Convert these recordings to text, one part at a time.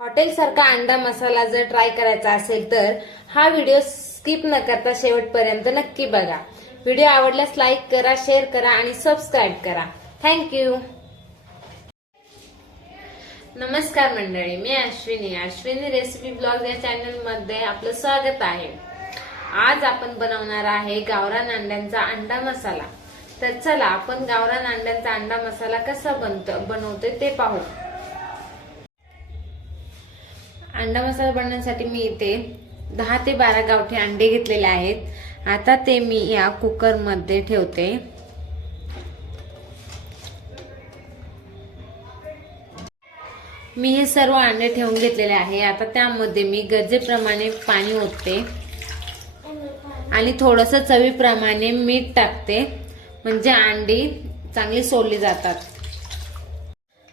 Hotel सारखा अंडा मसाला जर ट्राय करायचा असेल तर हा व्हिडिओ स्किप न करता शेवटपर्यंत नक्की बघा। व्हिडिओ आवडल्यास लाईक करा, शेअर करा आणि सबस्क्राईब करा। थँक्यू। नमस्कार मंडळी, मी अश्विनी रेसिपी ब्लॉग या चॅनल मध्ये आपलं स्वागत आहे। आज आपण बनवणार आहे गावरान अंड्यांचा अंडा मसाला। तर चला आपण गावरान अंड्यांचा अंडा मसाला कसा बनवतोय ते पाहू। अंडा मसाला बनवण्यासाठी मी इथे 10 ते 12 गावठी अंडे घेतलेले आहेत। आता ते मी या कुकर मध्ये ठेवते। मी हे सर्व अंडे ठेवून घेतलेले आहे। आता त्यामध्ये मी गरजेप्रमाणे पाणी ओतते आणि थोडंसं चवीप्रमाणे मीठ टाकते, म्हणजे अंडी चांगली सोलली जातात।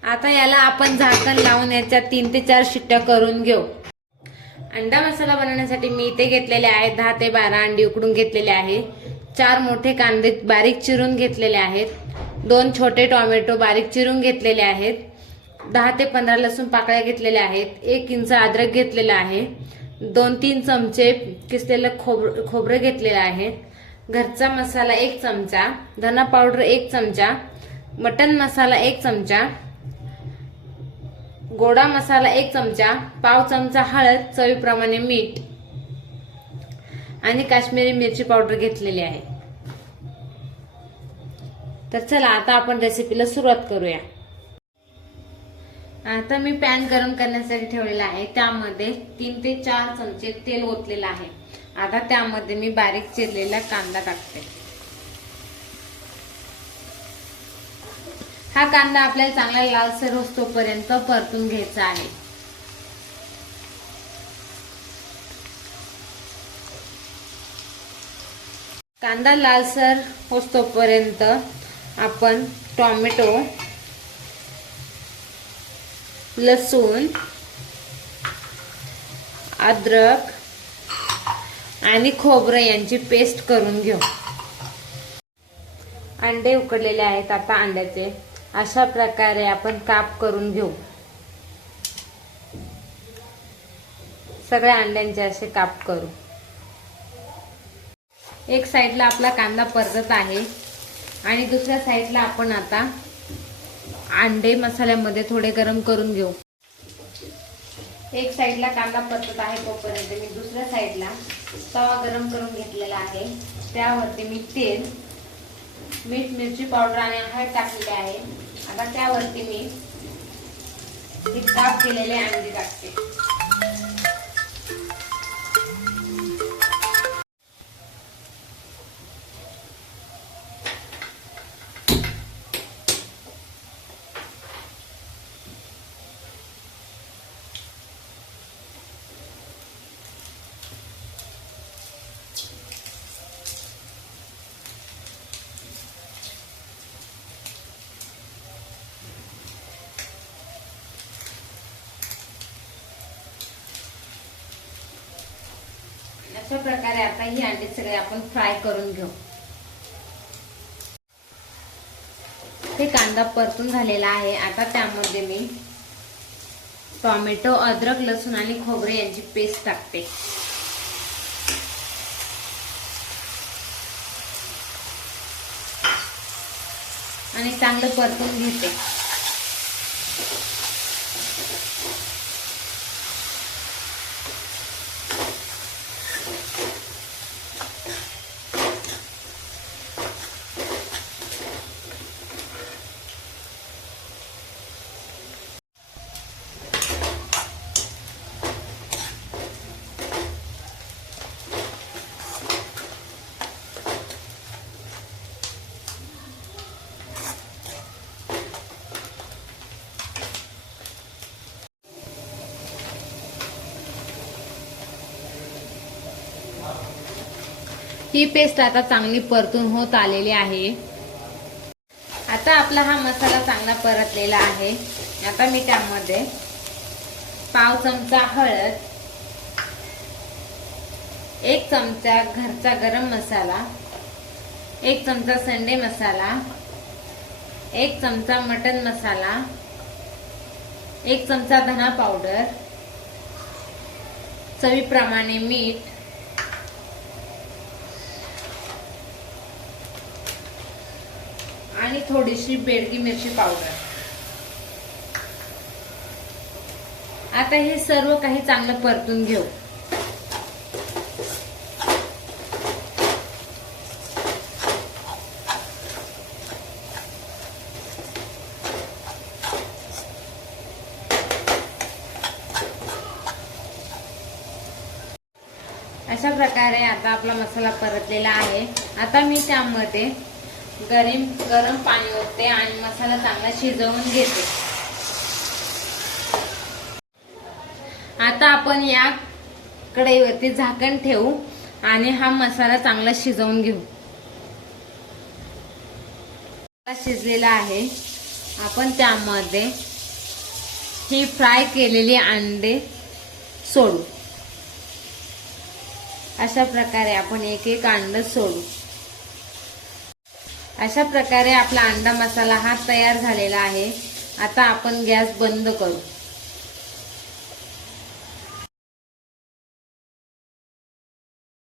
आता याला आपण झाकण लावून याच्या 3 ते 4 शिट्ट्या करून घेऊ। अंडा मसाला बनवण्यासाठी मी इथे घेतलेले आहेत 10 ते 12 अंडी उकडून घेतलेले आहे। 4 मोठे कांदे बारीक चिरून घेतलेले आहेत। 2 छोटे टोमॅटो बारीक चिरून घेतलेले आहेत। 10 ते 15 लसूण पाकळ्या घेतलेल्या आहेत। 1 इंच अद्रक घेतलेला आहे। 2-3 चमचे किसलेलं खोबरं घेतलेलं आहे। घरचा मसाला 1 चमचा, धना पावडर 1 चमचा, मटन मसाला 1 चमचा, गोडा मसाला 1 चमचा, पाव चमचा हळद, चवीप्रमाणे मीठ आणि काश्मीरी मिरची पावडर घेतलेली आहे। तर चला आता आपण रेसिपीला सुरुवात करूया। आता मी पॅन गरम करण्यासाठी ठेवलेला आहे। त्यामध्ये 3 ते 4 चमचे तेल ओतलेलं आहे। आता त्यामध्ये मी बारीक चिरलेला कांदा टाकते। हा कांदा आपल्याला चांगला लालसर होईपर्यंत परतून घ्यायचा आहे। कांदा लालसर होईपर्यंत आपण टोमॅटो, लसूण, अद्रक आणि खोबरं यांची पेस्ट करून घेऊ। अंडे उकडलेले आहेत। आता अंड्याचे अशा प्रकारे आपण काप करून घेऊ। सगळ्या अंड्यांचे असे काप करू। एक साइडला आपला कांदा परतत आहे आणि दुसऱ्या साइडला आपण आता अंडे मसाल्यामध्ये थोडे गरम करून घेऊ। एक साइडला कांदा परतत आहे तोपर्यंत मी दुसऱ्या साइडला तवा गरम करून घेतलेला आहे। त्यावरती मी तेल, मीठ, मिरची पावडर आणि हळद टाकलेली आहे। आता त्यावरती मी काप केलेले अंडे टाकते। अशा प्रकारे आता ही अंडे सगळे आपण फ्राय करून घेऊ। हे कांदा परतून झालेला आहे। आता त्यामध्ये मी टोमॅटो, अद्रक, लसूण आणि खोबरे यांची पेस्ट टाकते आणि चांगलं परतून घेते। ही पेस्ट आता चांगली परतून होत आलेली आहे। आता आपला हा मसाला चांगला परतलेला आहे। आता मी त्यामध्ये पाव चमचा हळद, 1 चमचा घरचा गरम मसाला, 1 चमचा संडे मसाला, 1 चमचा मटन मसाला, 1 चमचा धना पावडर, चवीप्रमाणे मीठ, आणि थोडीशी बेडगी मिरची पावडर. आता हे सर्व काही चांगलं परतून घेऊ. अशा प्रकारे आता आपला मसाला परतलेला आहे. आता मी त्यामध्ये गरम पाणी ओतते आणि मसाला चांगला शिजवून घेते. आता आपण या कढईवरती झाकण ठेवू आणि हा मसाला चांगला शिजवून घेऊ. शिजलेला आहे. आपण त्यामध्ये ही फ्राय केलेली अंडे सोडू. अशा प्रकारे आपण एक एक अंड सोडू. अशा प्रकारे आपला अंडा मसाला हा तयार झालेला आहे. आता आपण गॅस बंद करू.